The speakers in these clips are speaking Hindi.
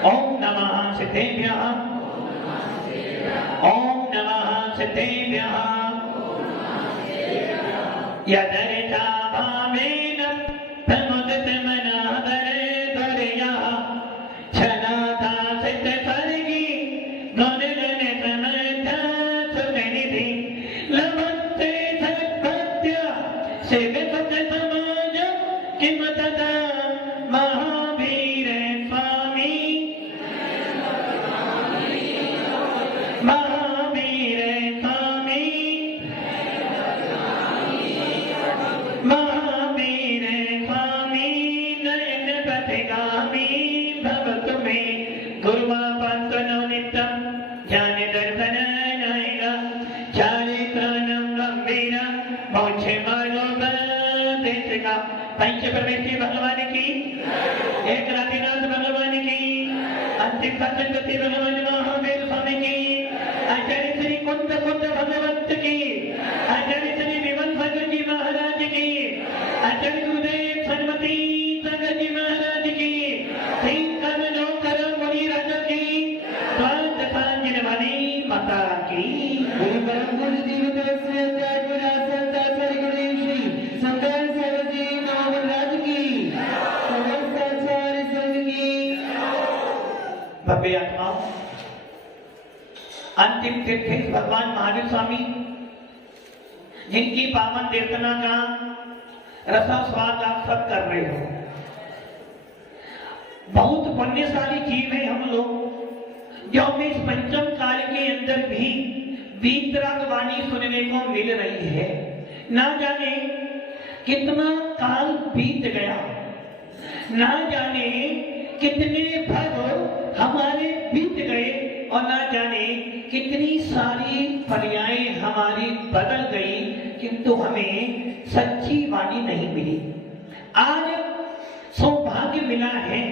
ओम नमः सिद्धेभ्यः ओम नमः सिद्धेभ्यः यदर्चा भावेन प्रमुदित मनादरे धरया छनाथा सिद्ध सर्गी गुणगण समर्थ सुगनिधि लभते सत्पत्य शिव सुख समाज किम तदा महावीर स्वामी महावीर स्वामी महावीर स्वामी नयन पथिगामी भवतु मे गुरुवा पांतनो नित्यं ज्ञान दर्शन नायका चारित्राणं गंभीरा मोक्षे मनोपदेशिका पंच परमेश्वरी भगवान की एक राधिनाथ भगवान की अंतिम सत्यवती भगवान महावीर स्वामी की आचार्य श्री कुंद भगवंत की आचार्य श्री विमल भगत जी महाराज की आचार्य गुरुदेव सन्मति संगत जी महाराज की श्री कमलोकर मुनि राजा की स्वांत सांजन वाली माता की भव्य आत्मा अंतिम तीर्थेश भगवान महावीर स्वामी जिनकी पावन देवतना का रसास्वाद आप सब कर रहे हो। बहुत पुण्यशाली जीव है हम लोग जो हमें इस पंचम काल के अंदर भी वीतराग वाणी सुनने को मिल रही है। ना जाने कितना काल बीत गया, ना जाने कितने भव हमारे बीत गए और ना जाने कितनी सारी पर्यायें हमारी बदल गई, किंतु हमें सच्ची वाणी नहीं मिली। आज सौभाग्य मिला है,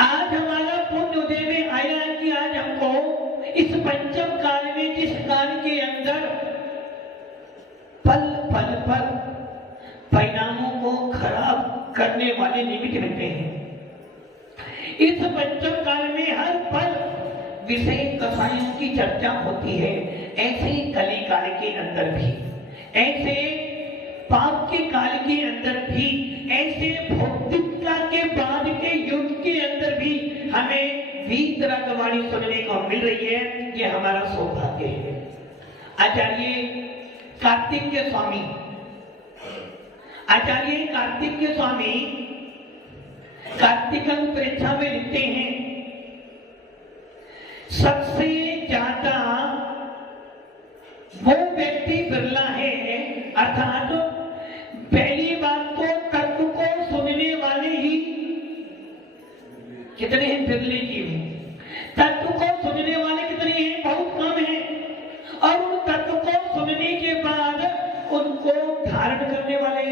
आज हमारा पुण्य उदय में आया कि आज हमको इस पंचम काल में जिस काल के अंदर पल पल पर परिणामों को खराब करने वाले निमित्त रहते हैं, इस पंचम काल में हर पल विषय कसायों की चर्चा होती है। ऐसे कली काल के अंदर भी, ऐसे पाप के काल के अंदर भी, ऐसे भौतिकता के बाद के युग के अंदर भी हमें वीतराग वाणी सुनने को मिल रही है। ये हमारा सौभाग्य है। आचार्य कार्तिकेय स्वामी, आचार्य कार्तिकेय स्वामी कार्तिकं परीक्षा में लिखते हैं, सबसे ज्यादा वो व्यक्ति बिरला है, अर्थात पहली बात तो तत्व को सुनने वाले ही कितने हैं, बिरले जीव हैं। तत्व को सुनने वाले कितने हैं, बहुत कम हैं। और उन तत्व को सुनने के बाद उनको धारण करने वाले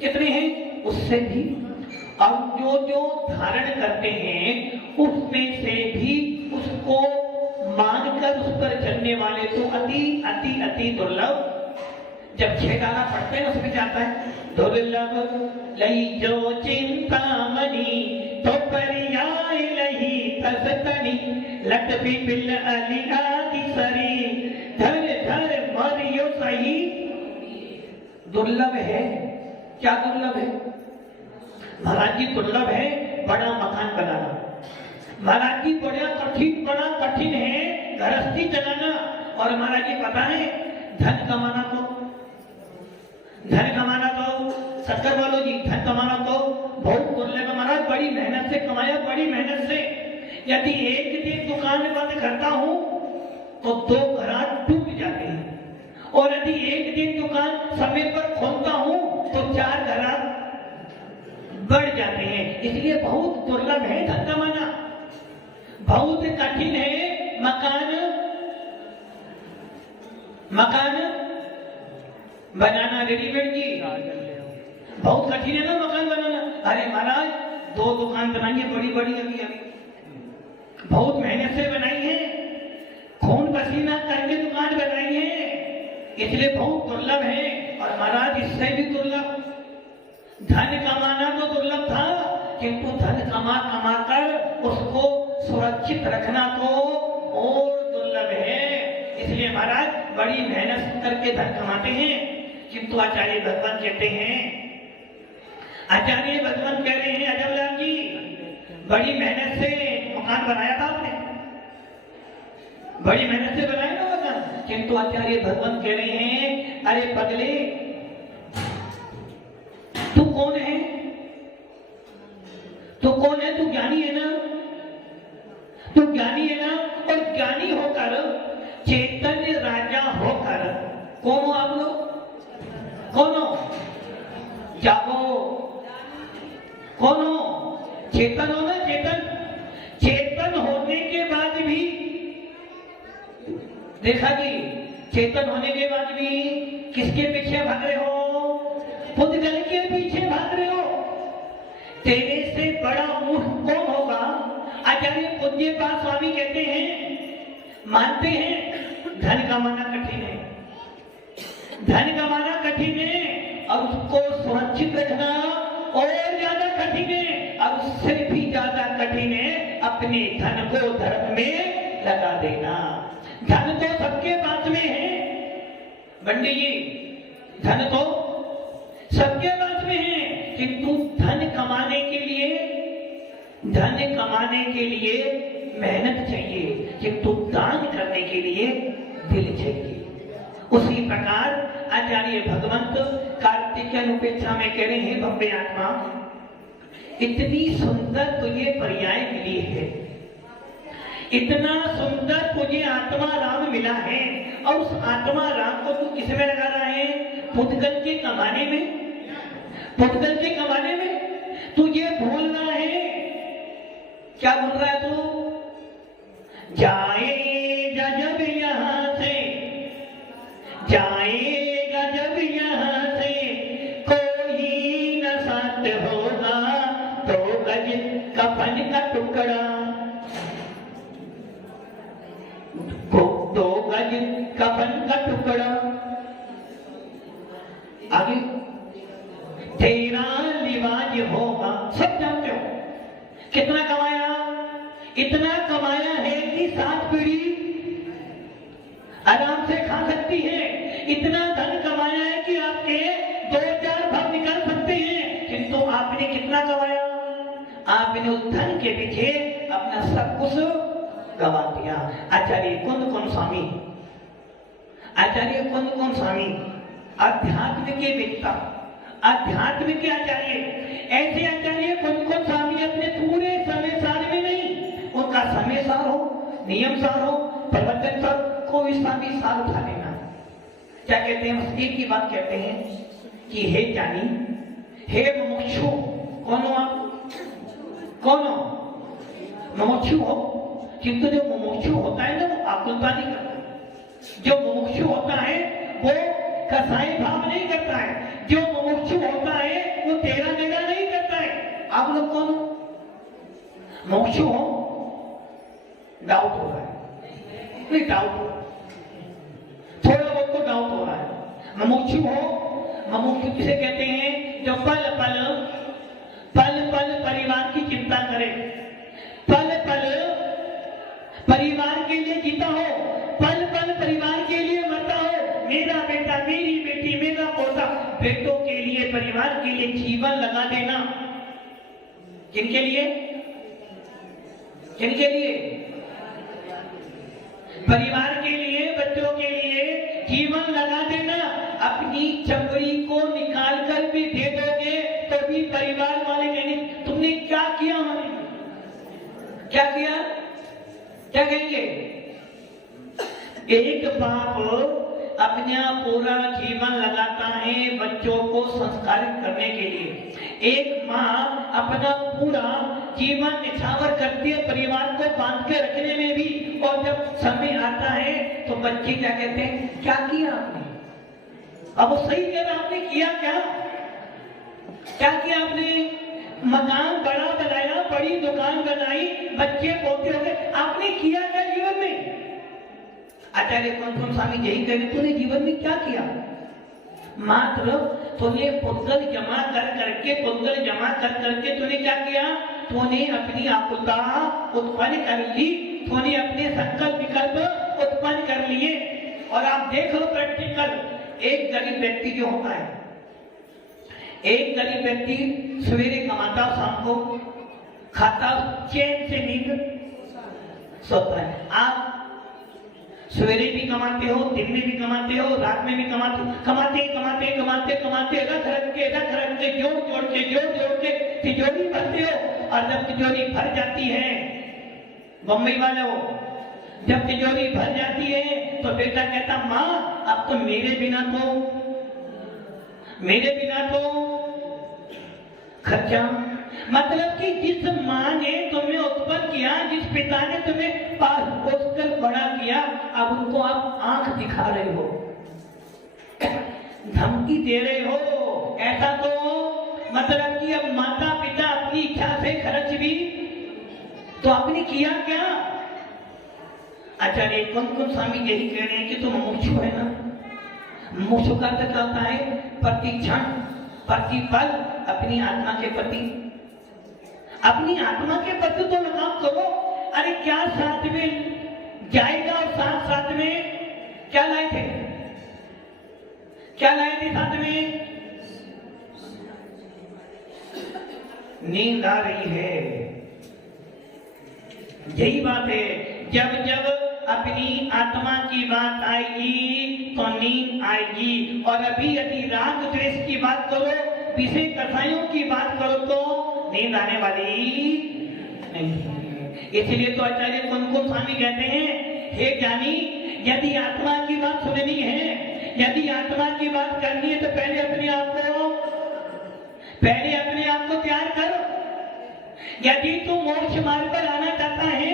कितने हैं, उससे भी। अब जो धारण करते हैं उसमें से भी उसको मानकर उस पर चलने वाले तो अति अति अति दुर्लभ। जब 6 गाना पढ़ते हैं उसमें जाता है, दुर्लभ लई जो चिंतामणि तो परियाय लही तसतनी लट बिल अली आदि सरी धर धर मरियो सही। दुर्लभ है, क्या दुर्लभ है महाराज जी? दुर्लभ है बड़ा मकान बनाना। महाराज जी बड़ा कठिन है गृहस्थी चलाना। और महाराज जी पता है धन कमाना तो शक्कर वालों जी, धन कमाना तो बहुत दुर्लभ है महाराज। बड़ी मेहनत से कमाया, बड़ी मेहनत से। यदि एक दिन दुकान बंद करता हूं तो 2 ग्राहक डूब जाते हैं, और यदि एक दिन दुकान समय पर खोलता हूं तो 4 ग्राहक बढ़ जाते हैं। इसलिए बहुत दुर्लभ है धन कमाना, बहुत कठिन है मकान बनाना। रेडीमेड की बहुत कठिन है ना मकान बनाना। अरे महाराज 2 दुकान बनाई है बड़ी बड़ी, अभी बहुत मेहनत से बनाई है, खून पसीना करके दुकान बनाई है, इसलिए बहुत दुर्लभ है। और महाराज इससे भी दुर्लभ, धन कमाना तो दुर्लभ था, किंतु धन कमा कमा कर उसको सुरक्षित रखना तो और दुर्लभ है। इसलिए महाराज बड़ी मेहनत करके धन कमाते हैं। किंतु आचार्य भगवान कहते हैं, आचार्य भगवान कह रहे हैं, अजबलाल जी बड़ी मेहनत से मकान बनाया था आपने, बड़ी मेहनत से बनाया ना मकान। किंतु आचार्य भगवान कह रहे हैं, अरे पगले तू कौन है, तू कौन है, तू ज्ञानी है ना, तू ज्ञानी है ना, और ज्ञानी होकर चैतन्य राजा होकर कौन हो आप लोग, कौन हो, जागो, कौन हो, चेतन हो ना, चेतन, चेतन होने के बाद भी देखा जी, चेतन होने के बाद भी किसके पीछे भाग रहे हो, पुद्गल के पीछे भाग रहे हो। तेरे से बड़ा मूर्ख कौन होगा। आचार्य पूज्यपाद स्वामी कहते हैं, मानते हैं धन कमाना कठिन है, धन कमाना कठिन है, और उसको सुरक्षित रखना और ज्यादा कठिन है, और उससे भी ज्यादा कठिन है अपने धन को धर्म में लगा देना। धन तो सबके पास में है बंडी जी, धन तो सबके पास में है, किंतु धन कमाने के लिए, धन कमाने के लिए मेहनत चाहिए, किंतु दान करने के लिए दिल चाहिए। उसी प्रकार आचार्य भगवंत कार्तिक अनुपेक्षा में कह रहे हैं, बम्बे आत्मा इतनी सुंदर तुझे पर्याय मिली है, इतना सुंदर तुझे आत्मा राम मिला है, और उस आत्मा राम को तू किस में लगा रहा है, पुद्गल के कमाने में, पुद्गल के कमाने में। तुझे भूलना है, क्या बोल रहा है तू, जाएगा जब यहां से, जाएगा जब यहां से, कोई न साथ होगा, तो गज कफन का टुकड़ा, दो गज कफन का टुकड़ा, आगे तेरा लिबाज होगा। सब जानते हो कितना कमाया, इतना कमाया है कि 7 पीढ़ी आराम से खा सकती है, इतना धन कमाया है कि आपके 2-4 भाग निकाल सकते हैं, किंतु आपने कितना कमाया, आपने उस धन के पीछे अपना सब कुछ गवा दिया। आचार्य कुंद स्वामी, आचार्य कुंद स्वामी अध्यात्म के वेत्ता, अध्यात्म के आचार्य, ऐसे आचार्य कुंद स्वामी अपने पूरे समय सार में नहीं, उनका समय सार हो, नियम सार हो, प्रवचन सार, कोई स्वामी सार उठा लेना। क्या कहते हैं, बस एक ही बात कहते हैं कि हे ज्ञानी, हे मुमुक्षु, कौन हो आप, कौन हो, मुमुक्षु हो। किंतु जो मुमुक्षु होता है ना, वो आकुलता नहीं करता, जो मुमुक्षु होता है वो कसाई भाव नहीं करता है, जो मुमुक्षु होता है वो तेरा मेरा नहीं करता है। आप लोग कौन मुमुक्षु हो, डाउट हो रहा है, नहीं डाउट हो, थोड़ा बहुत तो डाउट हो रहा है। मुमुक्षु हो, मुमुक्षु किसे कहते हैं, जो पल पल पल पल परिवार की चिंता करे, पल पल परिवार के लिए जीता हो, पल पल परिवार के लिए मरता हो, मेरा बेटा, मेरी बेटी, मेरा पोता, बेटों के लिए, परिवार के लिए जीवन लगा देना। किनके लिए, किनके लिए, परिवार के लिए, बच्चों के लिए जीवन लगा देना। अपनी चमड़ी को निकाल कर भी दे दोगे तो भी परिवार वाले कहेंगे तुमने क्या किया, हमें क्या किया, क्या कहेंगे। एक बाप अपना पूरा जीवन लगाता है बच्चों को संस्कारित करने के लिए, एक माँ अपना पूरा जीवन निछावर करती है परिवार को बांध के रखने में भी, और जब समय आता है तो बच्चे क्या कहते हैं, क्या किया आपने। अब वो सही कह रहा, आपने किया क्या, क्या किया आपने, मकान बड़ा बनाया, बड़ी दुकान बनाई, बच्चे पोते हो गए, आपने किया क्या जीवन में। आचार्य कुंद स्वामी यही कह रहे, तूने जीवन में क्या किया, मात्र तूने पुद्गल जमा कर करके तूने क्या किया? तूने अपनी आकुलता उत्पन्न कर ली, तूने अपने संकल्प विकल्प उत्पन्न कर लिए। और आप देख लो प्रैक्टिकल, एक गरीब व्यक्ति जो होता है, एक गरीब व्यक्ति सवेरे कमाता, शाम को खाता, चैन से नींद सोता है। आप सवेरे भी कमाते हो, दिन में भी कमाते हो, रात में भी कमाते हो, कमाते रख के जोड़ के तिजोरी भरते हो। और जब तिजोरी भर जाती है, बम्बई वाले हो, जब तिजोरी भर जाती है तो बेटा कहता, माँ अब तो मेरे बिना तो खर्चा। मतलब कि जिस माँ ने तुम्हें उत्पन्न किया, जिस पिता ने तुम्हें पाल पोस कर बड़ा किया, अब उनको आप आंख दिखा रहे हो, धमकी दे रहे हो। ऐसा तो मतलब कि अब माता पिता अपनी इच्छा से खर्च भी तो आपने किया क्या? आचार्य कुंद स्वामी यही कह रहे हैं कि तुम मुमुक्षु है ना। मुमुक्षु का अर्थ क्या होता है? प्रतिक्षण प्रतिपल अपनी आत्मा के प्रति तो लगाव करो। अरे क्या साथ में जाएगा? और साथ में क्या लाए थे साथ में? नींद आ रही है, यही बात है। जब अपनी आत्मा की बात आएगी तो नींद आएगी। और अभी यदि राग द्वेष की बात करो, विषय कसायों की बात करो तो नींद आने वाली नहीं। इसलिए तो आचार्य कुंद स्वामी कहते हैं, हे ज्ञानी, यदि आत्मा की बात सुननी है, यदि आत्मा की बात करनी है तो पहले अपने आप को तैयार करो। यदि तू मोक्ष मार्ग पर आना चाहता है,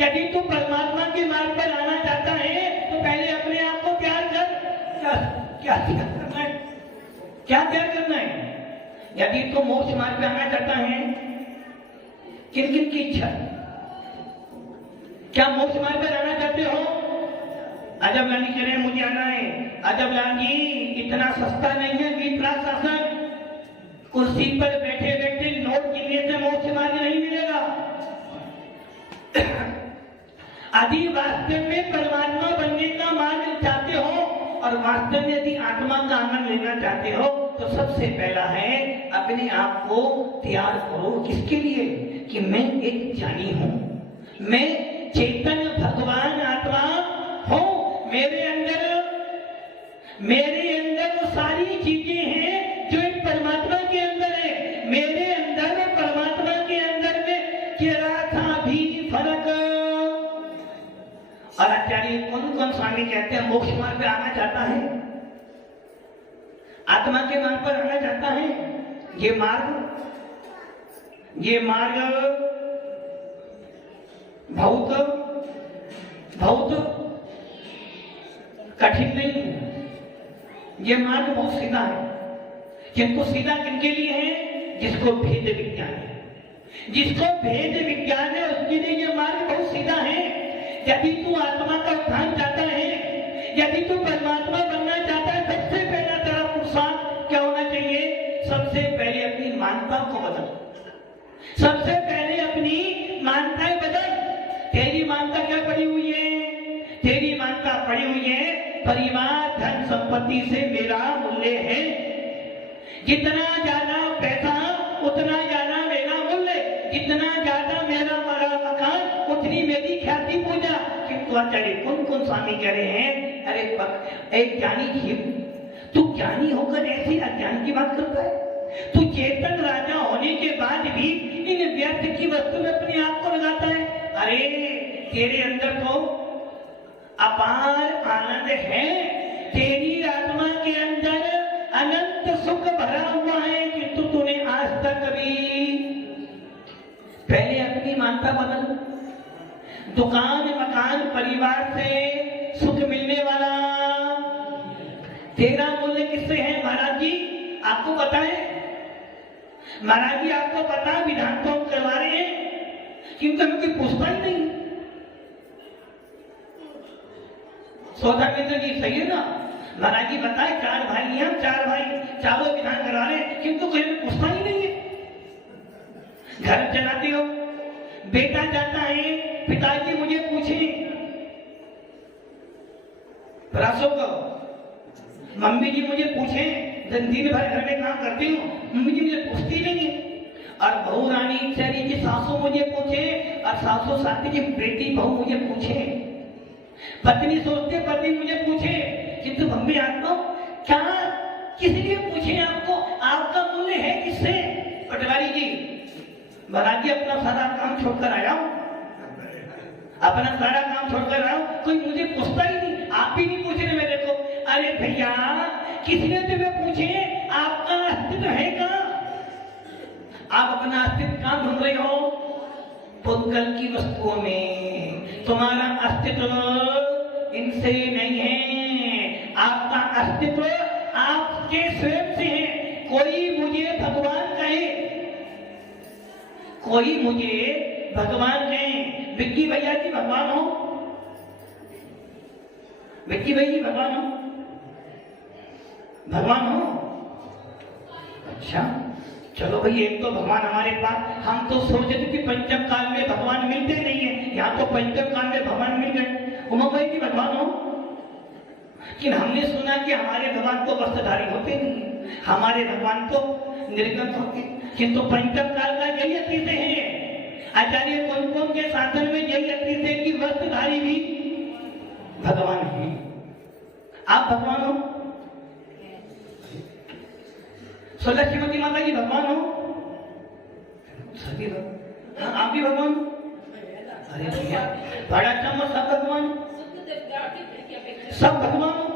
यदि तू परमात्मा के मार्ग पर आना चाहता है तो पहले अपने आप को तैयार कर। क्या तैयार करना है? यदि तू मोक्ष मार्ग पर आना चाहता है, किन किन की इच्छा? क्या मोक्ष मार्ग पर आना चाहते हो? अजब लाल जी कह रहे हैं मुझे आना है। अजब लाल जी इतना सस्ता नहीं है वीतराग शासन। कुर्सी पर बैठे बैठे नोट गिनने से मोक्ष मार्ग नहीं मिलेगा। यदि वास्तव में परमात्मा बनने का मार्ग चाहते हो और वास्तव में यदि आत्मा का आनंद लेना चाहते हो तो सबसे पहला है अपने आप को तैयार करो। किसके लिए? कि मैं एक ज्ञानी हूं, मैं चेतन भगवान आत्मा हूं। मेरे अंदर वो सारी चीजें हैं जो एक परमात्मा के अंदर है। मेरे अंदर और परमात्मा के अंदर में जरा सा भी फर्क। और आचार्य कुंद स्वामी कहते हैं, मोक्ष मार्ग पे आना चाहता है, आत्मा के मार्ग पर आना चाहता है, ये मार्ग बहुत कठिन नहीं है। ये मार्ग बहुत सीधा है। किंतु सीधा किनके लिए है? जिसको भेद विज्ञान है, उसके लिए ये मार्ग बहुत सीधा है। यदि तू आत्मा का उत्थान चाहता है, यदि तू परमात्मा बनना चाहता है, सबसे पहला तेरा पुरुषार्थ क्या होना चाहिए? सबसे पहले अपनी मानता को बदल। सबसे पहले अपनी मानताएं बदल। तेरी मानता क्या पड़ी हुई है? तेरी मानता पड़ी हुई है, परिवार धन संपत्ति से मेरा मूल्य है। जितना ज्यादा पैसा उतना ज्यादा मेरा मूल्य, जितना ज्यादा मेरा मकान उतनी मेरी ख्याति पूजा। किंतु आचार्य कुंद स्वामी कह रहे हैं, अरे एक ज्ञानी जीव, तू ज्ञानी होकर ऐसी अज्ञान की बात करता है? तू चेतन राजा होने के बाद भी इन व्यर्थ की वस्तु में अपने आप को लगाता है। अरे तेरे अंदर तो अपार आनंद है, तेरी आत्मा के अंदर अनंत सुख भरा हुआ है, किंतु तूने आज तक कभी पहले अपनी मानता बदल। दुकान मकान परिवार से सुख मिलने वाला तेरा मूल्य किससे है? महाराज जी आपको पता है, महाराज जी आपको पता, विधान तो हम करवा रहे हैं, क्योंकि हमें कोई पूछता ही नहीं। सौदा मित्र जी सही है ना, महाराज जी बताए, 4 भाई हैं हम, 4 भाई, चारों विधान करा रहे, किंतु कोई पूछता ही नहीं है। घर चलाते हो, बेटा जाता है, पिताजी मुझे पूछे, प्रयासों को, मम्मी जी मुझे पूछे, दिन भर घर में काम करती हूँ, मम्मी जी मुझे पूछती नहीं है। और बहू रानी चरी की सासू मुझे पूछे, और सासू साथी की बेटी बहू मुझे पूछे, पत्नी सोचते पति मुझे पूछे, किंतु मम्मी आपको क्या किस लिए पूछे? आपको आपका मूल्य है किससे? पटवारी जी, महाराज जी अपना सारा काम छोड़कर आया हूं, अपना सारा काम छोड़कर आया हूं, कोई मुझे पूछता ही नहीं, आप भी नहीं पूछ रहे मेरे को। अरे भैया, किसने तुम्हें पूछे? आपका अस्तित्व है कहां? आप अपना अस्तित्व कहां ढूंढ रहे हो? पुद्गल की वस्तुओं में। तुम्हारा अस्तित्व इनसे नहीं है, आपका अस्तित्व आपके स्वयं से है। कोई मुझे भगवान कहे, कोई मुझे भगवान कहे, विक्की भैया जी भगवान हो, विक्की भैया जी भगवान हो, भगवान हो? अच्छा चलो भाई, एक तो भगवान हमारे पास, हम तो सोचते थे कि पंचम काल में भगवान मिलते नहीं है, यहाँ तो पंचम काल में भगवान मिल गए। उमा भाई जी भगवान हो, लेकिन हमने सुना कि हमारे भगवान तो वस्त्रधारी होते नहीं है, हमारे भगवान तो निर्गत होते, किंतु पंचम काल का यही अतिशय है। आचार्य कौन कौन के शासन में यही अतिशय कि वस्त्रधारी भी भगवान है। आप भगवान हो? लक्ष्मीमती माता जी भगवान हो? सभी भगवान। हाँ, आप भी भगवान? अरे भैया बड़ा चम्मच, सब भगवान, सब भगवान हो।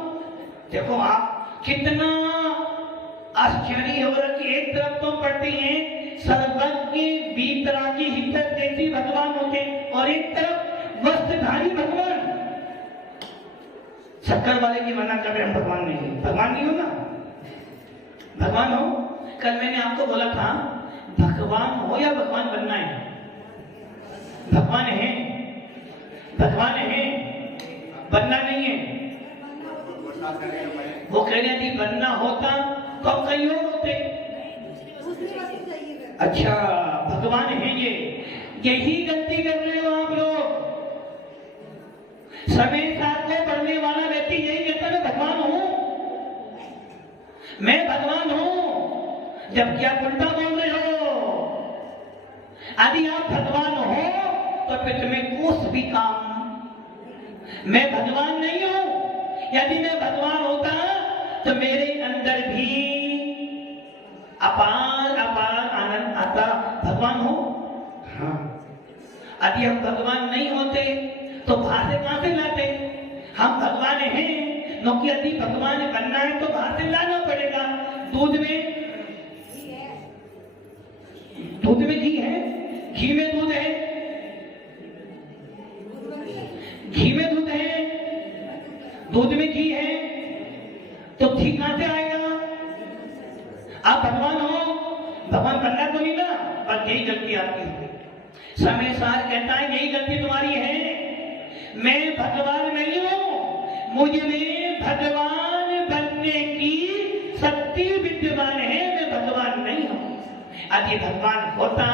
देखो आप कितना आश्चर्य हो रहा कि एक तरफ तो पढ़ते हैं सर्वज्ञ वीतरागी हितैषी भगवान होते, और एक तरफ वस्त्रधारी भगवान। शक्कर वाले की मना कर रहे हम भगवान नहीं है। भगवान नहीं हो ना? भगवान हो? कल मैंने आपको बोला था भगवान हो या भगवान बनना है? भगवान है, भगवान है, बनना नहीं है। वो कह रहे थी बनना होता तो हम कहीं और होते। अच्छा भगवान है, ये यही गलती कर रहे हो आप लोग। समय साथ में पढ़ने वाला व्यक्ति यही कहता है भगवान हूं, मैं भगवान हूं, जबकि आप उल्टा बोल रहे हो। यदि आप भगवान हो तो फिर तुम्हें कुछ भी काम, मैं भगवान नहीं हूं। यदि मैं भगवान होता तो मेरे अंदर भी अपार अपार आनंद आता। भगवान हो? हाँ। यदि हम भगवान नहीं होते तो बाहर से कहां से लाते? हम भगवान हैं, क्योंकि यदि भगवान बनना है तो बाहर से लाना पड़ेगा। दूध में घी है, घी में दूध है, घी में दूध है, दूध में घी है, तो घी कहां से आएगा? आप भगवान हो, भगवान बनना तो नहीं ना, बस यही गलती आपकी होगी। समय सार कहता है यही गलती तुम्हारी है। मैं भगवान नहीं हूं, मुझ में भगवान बनने की शक्ति विद्यमान है, मैं भगवान नहीं हूं। यदि भगवान होता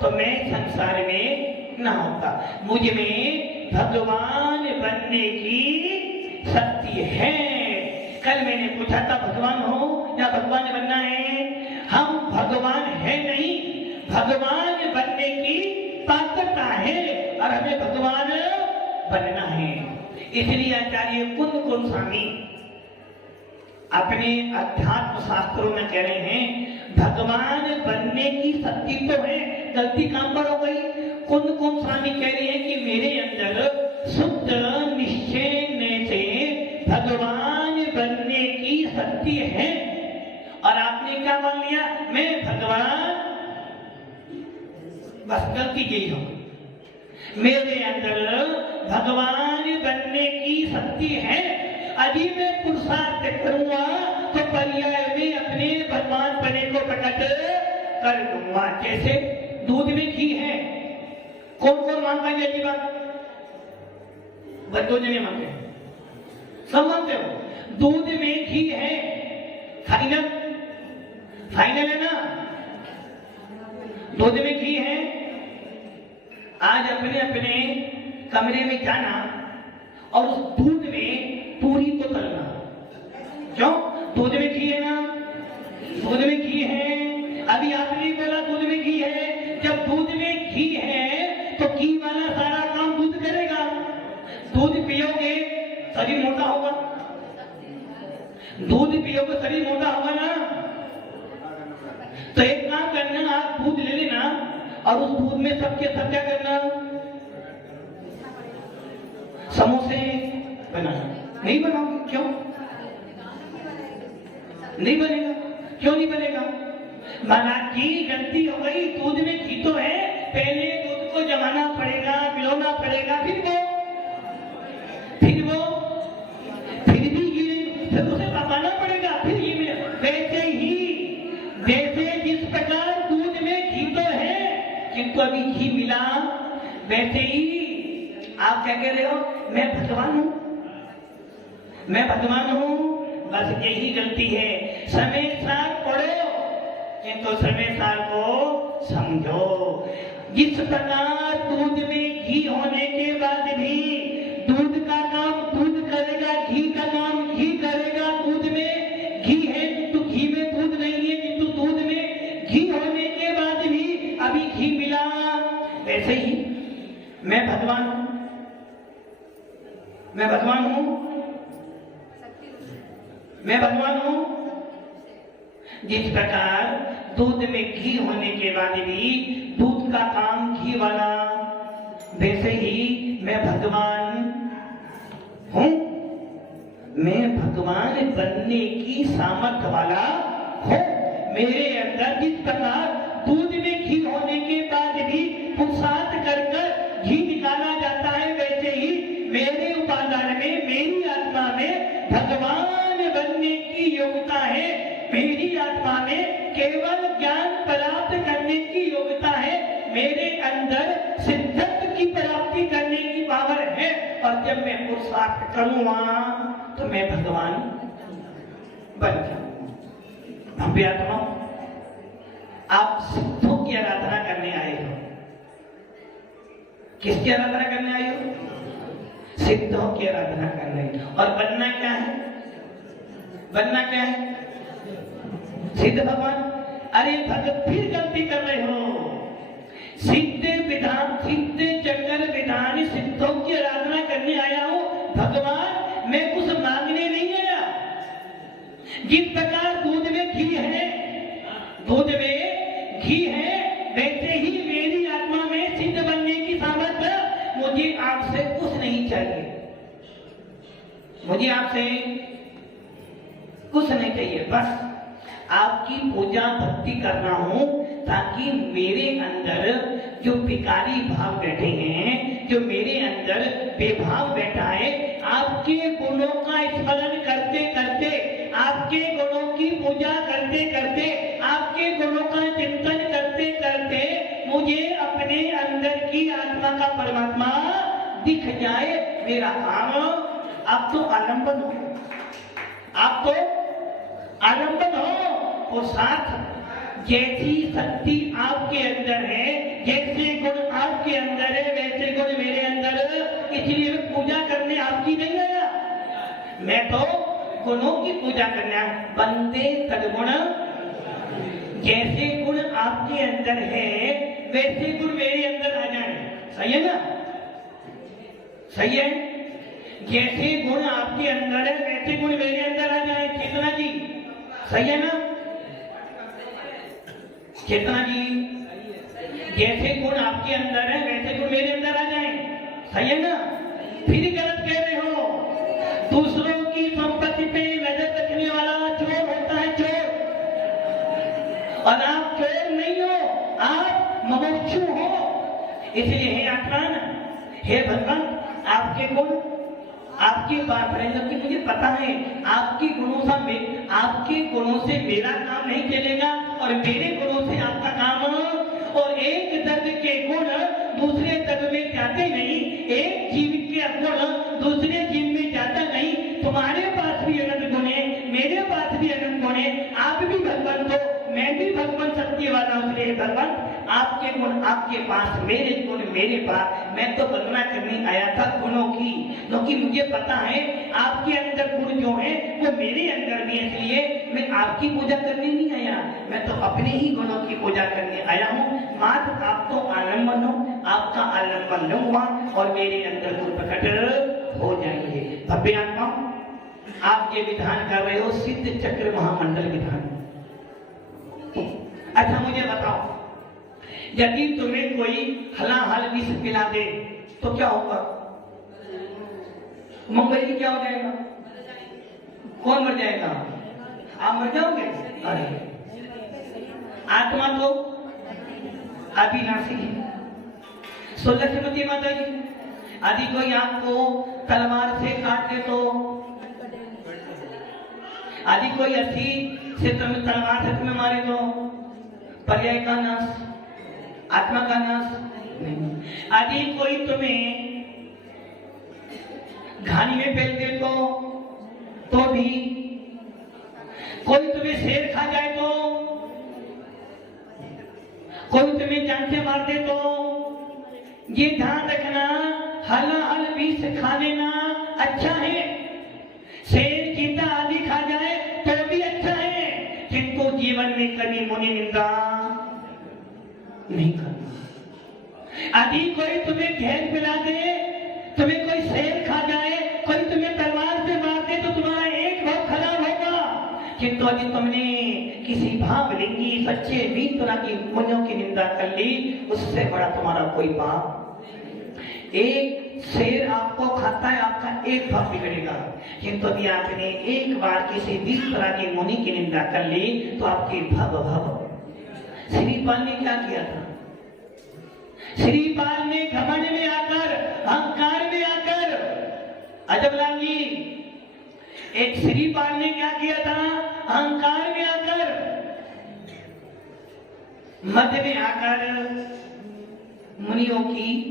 तो मैं संसार में न होता। मुझ में भगवान बनने की शक्ति है। कल मैंने पूछा था भगवान हो या भगवान बनना है? हम भगवान है नहीं, भगवान बनने की पात्रता है और हमें भगवान बनना है। इसलिए आचार्य कुंद स्वामी अपने अध्यात्म शास्त्रों में कह रहे हैं भगवान बनने की शक्ति तो है, गलती काम पर हो गई। कुंद स्वामी कह रहे हैं कि मेरे अंदर शुद्ध निश्चय से भगवान बनने की शक्ति है, और आपने क्या मान लिया? मैं भगवान, बस गलती यही हो। मेरे अंदर भगवान बनने की शक्ति है, यदि मैं पुरुषार्थ करूंगा तो पर्याय में अपने भगवान पने को प्रकट कर दूंगा। जैसे दूध में घी है, कौन कौन मानता है ये बात? बच्चों ने मानते हैं, सब मानते हो। दूध में घी है, फाइनल फाइनल है ना, दूध में घी है। आज अपने अपने कमरे में जाना और उस दूध में पूरी को तलना। क्यों? दूध में घी है ना, दूध में घी है। अभी आपने बोला दूध में घी है, जब दूध में घी है तो घी वाला सारा काम दूध करेगा। दूध पियोगे शरीर मोटा होगा, दूध पियोगे शरीर मोटा होगा ना। तो एक काम करना, आप दूध ले लेना और उस दूध में सबके सब क्या करना, समोसे बनाना। नहीं बनाओगे? क्यों नहीं बनेगा? क्यों नहीं बनेगा? महाराज जी गलती हो गई, दूध में घी तो है, पहले दूध को जमाना पड़ेगा, मिलाना पड़ेगा, फिर भी ये फिर उसे पकाना पड़ेगा, फिर ये मिले। वैसे जिस प्रकार दूध में घी तो है किंतु अभी घी मिला, वैसे ही आप क्या कह रहे हो, मैं भगवान हूं, मैं भगवान हूं। बस यही गलती है। समय सार पढ़ो किंतु समय सार को समझो। जिस प्रकार दूध में घी होने के बाद भी दूध का काम दूध करेगा, घी का काम घी करेगा। दूध में घी है किंतु घी में दूध नहीं है, किंतु दूध में घी होने के बाद भी अभी घी मिला। वैसे ही मैं भगवान हूं, मैं भगवान हूं, मैं भगवान हूं। जिस प्रकार दूध में घी होने के बाद भी दूध का काम घी वाला, वैसे ही मैं भगवान हूं। मैं भगवान बनने की सामर्थ्य वाला हूं। मेरे अंदर जिस प्रकार दूध में घी होने के बाद भी पुरुषार्थ कर कर घी निकाला जाता है, वैसे ही मेरे उपादान में, मेरी आत्मा में भगवान बनने की योग्यता है। मेरी आत्मा में केवल ज्ञान प्राप्त करने की योग्यता है। मेरे अंदर सिद्धत्व की प्राप्ति करने की पावर है। और जब मैं पुरुषार्थ करूंगा तो मैं भगवान बन जाऊंगा। भव्य आत्मा, आप सिद्धों की आराधना करने आए हो। किसकी आराधना करने आए हो? सिद्धों की आराधना करने। और बनना क्या है? बनना क्या है? सिद्ध भगवान। अरे भगत फिर गलती कर रहे हो। सिद्ध विधान, सिद्ध चक्र विधान सिद्धों की आराधना करने आया हूं। भगवान मैं कुछ मांगने नहीं आया। जिस प्रकार दूध में घी है, दूध में घी है, वैसे ही मेरी आत्मा में सिद्ध बनने की सामर्थ्य। मुझे आपसे कुछ नहीं चाहिए, मुझे आपसे कुछ नहीं चाहिए। बस आपकी पूजा भक्ति कर रहा हूं ताकि मेरे अंदर जो विकारी भाव बैठे हैं, जो मेरे अंदर बेभाव बैठा है, आपके गुणों का स्मरण करते करते, आपके गुणों की पूजा करते करते, आपके गुणों का चिंतन करते करते मुझे अपने अंदर की आत्मा का परमात्मा दिख जाए। मेरा काम अब तो आलंबन हो, आप तो आलंबन हो। और साथ जैसी शक्ति आपके अंदर है, जैसे गुण आपके अंदर है, वैसे गुण मेरे अंदर है। इसलिए मैं पूजा करने आपकी नहीं आया, मैं तो गुणों की पूजा करने आया। बंदे सद्गुण, जैसे गुण आपके अंदर है वैसे गुण मेरे अंदर आ जाए। सही है ना? सही है? जैसे गुण आपके अंदर है वैसे गुण मेरे अंदर आ जाए। चेतना जी, सही है ना? चेतना जी, जैसे गुण आपके अंदर है वैसे गुण मेरे अंदर आ जाए। सही है ना? फिर गलत कह रहे हो। दूसरों की संपत्ति पे नजर रखने वाला चोर होता है, चोर। और आप चोर नहीं हो, आप मुमुक्षु हो। इसलिए हे आत्मान, हे भगवान, आपके गुण, आपके बात है, जबकि मुझे पता है आपके गुणों से मेरा काम नहीं चलेगा और मेरे गुणों से आपका काम। और एक द्रव्य के गुण दूसरे द्रव्य में जाते नहीं, एक जीव के गुण दूसरे जीव में जाता नहीं। तुम्हारे पास भी अनंत आपके पास, मेरे गुण मेरे पास। मैं तो वंदना करने आया था गुणों की, क्योंकि मुझे पता है आपके अंदर गुण जो है वो मेरे अंदर भी है, इसलिए मैं आपकी पूजा करने नहीं आया, मैं तो अपने ही गुणों की पूजा करने आया हूँ। मात्र आप तो आलम्बन हो, आपका आलम्बन लूंगा और मेरे अंदर गुण प्रकट हो जाएंगे। भव्य आत्मा, आप ये विधान कर रहे हो सिद्ध चक्र महामंडल विधान। अच्छा मुझे बताओ, यदि तुम्हें कोई हलाहल विष पिला दे तो क्या होगा? मंगल की क्या हो जाएगा? कौन मर जाएगा? आप मर जाओगे? अरे आत्मा तो अविनाशी है। 16 श्रीमती माता जी, यदि कोई आपको तलवार से काट दे तो, यदि कोई 80 से तुम्हें तलवार से तुम्हें मारे तो पर्याय का नाश, आत्मा का नाश नहीं। यदि कोई तुम्हें घानी में फेंक दे तो भी, कोई तुम्हें शेर खा जाए तो, कोई तुम्हें जान से मार दे तो, ये ध्यान रखना, हलाहल विष खा लेना अच्छा है, शेर चीता आदि खा जाए तो भी अच्छा है, किंतु जीवन में कभी मुनि निंदा नहीं करना। यदि कोई तुम्हें घेर पिला दे, तुम्हें कोई शेर खा जाए, कोई तुम्हें तलवार से मार दे तो तुम्हारा एक भाव खराब होगा, किंतु यदि तुमने किसी भावलिंगी सच्चे मित्र की मुनियों की निंदा कर ली, उससे बड़ा तुम्हारा कोई पाप। एक शेर आपको खाता है, आपका एक भाव बिगड़ेगा, किंतु यदि आपने एक बार किसी भी तरह की मुनि की निंदा कर ली तो आपके भव। श्रीपाल ने क्या किया था? श्रीपाल ने घमंड में आकर, अहंकार में आकर, अजबलाल जी, एक श्रीपाल ने क्या किया था? अहंकार में आकर, मध्य में आकर मुनियों की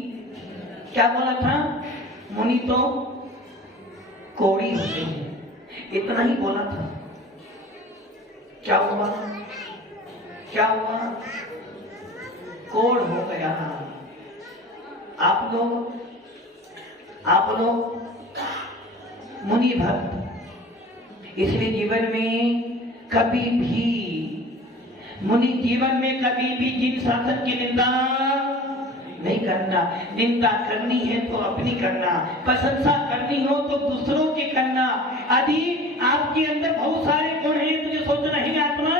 क्या बोला था? मुनि तो कोड़ी होते हैं, इतना ही बोला था। क्या हुआ? क्या हुआ? कोड़ हो गया। आप लोग मुनि भक्त, इसलिए जीवन में कभी भी, मुनि जीवन में कभी भी जिन शासन की निंदा नहीं करना। निंदा करनी है तो अपनी करना, प्रशंसा करनी हो तो दूसरों की करना। यदि आपके अंदर बहुत सारे गुण हैं, तुझे सोचना ही आत्मा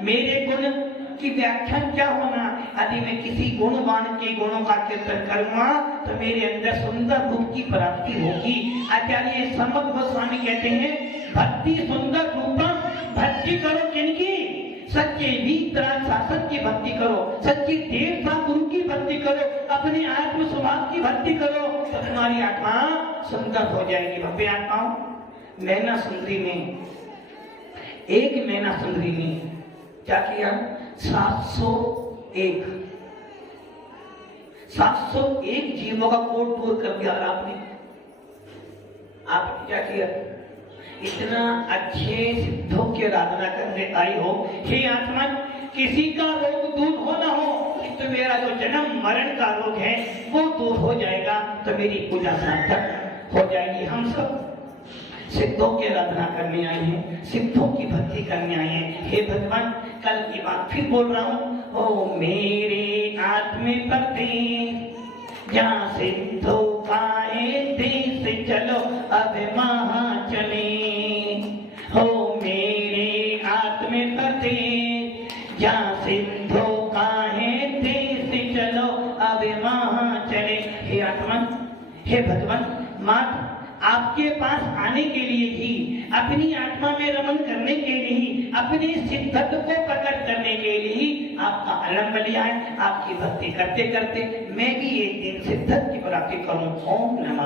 मेरे गुण की व्याख्या क्या होना। यदि मैं किसी गुणवान के गुणों का कीर्तन करूंगा तो मेरे अंदर सुंदर रूप की प्राप्ति होगी। आचार्य समर्थ गोस्वामी कहते हैं, भक्ति सुंदर रूपम, भक्ति करो किनकी? सच्चे वीतराग शासक की भक्ति करो, सच्ची देवता गुरु की भक्ति करो, अपने आत्म स्वभाव की भक्ति करो तो तुम्हारी आत्मा सुंदर हो जाएगी। भव्य आत्माओं, मैना सुंदरी में, एक मैना सुंदरी ने क्या किया? 701 जीवों का कोट दूर कर दिया। आपने क्या किया? इतना अच्छे सिद्धों की आराधना करने आई हो, हे आत्मा, किसी का रोग दूर हो ना हो, तो मेरा जो जन्म मरण का रोग है वो दूर हो जाएगा, तो मेरी पूजा सार्थक हो जाएगी। हम सब सिद्धों की आराधना करने आए हैं, सिद्धों की भक्ति करने आए हैं। हे भगवान, कल की बात फिर बोल रहा हूँ, ओ मेरे आत्मे परदेश, जहाँ सिद्धों पाए देश चलो अब महा चले। हो मेरे आत्मे परदेश, जहाँ सिद्धों पाए देश चलो अब महा चले। हे आत्मा, हे भगवान, मात्र आपके पास आने के लिए ही, अपनी आत्मा में रमन करने के लिए ही, अपने सिद्धत्व को प्रकट करने के लिए ही आपका आलम्ब लिया है। आपकी भक्ति करते करते मैं भी एक दिन सिद्धत्व की प्राप्ति करूं। ओम नमः।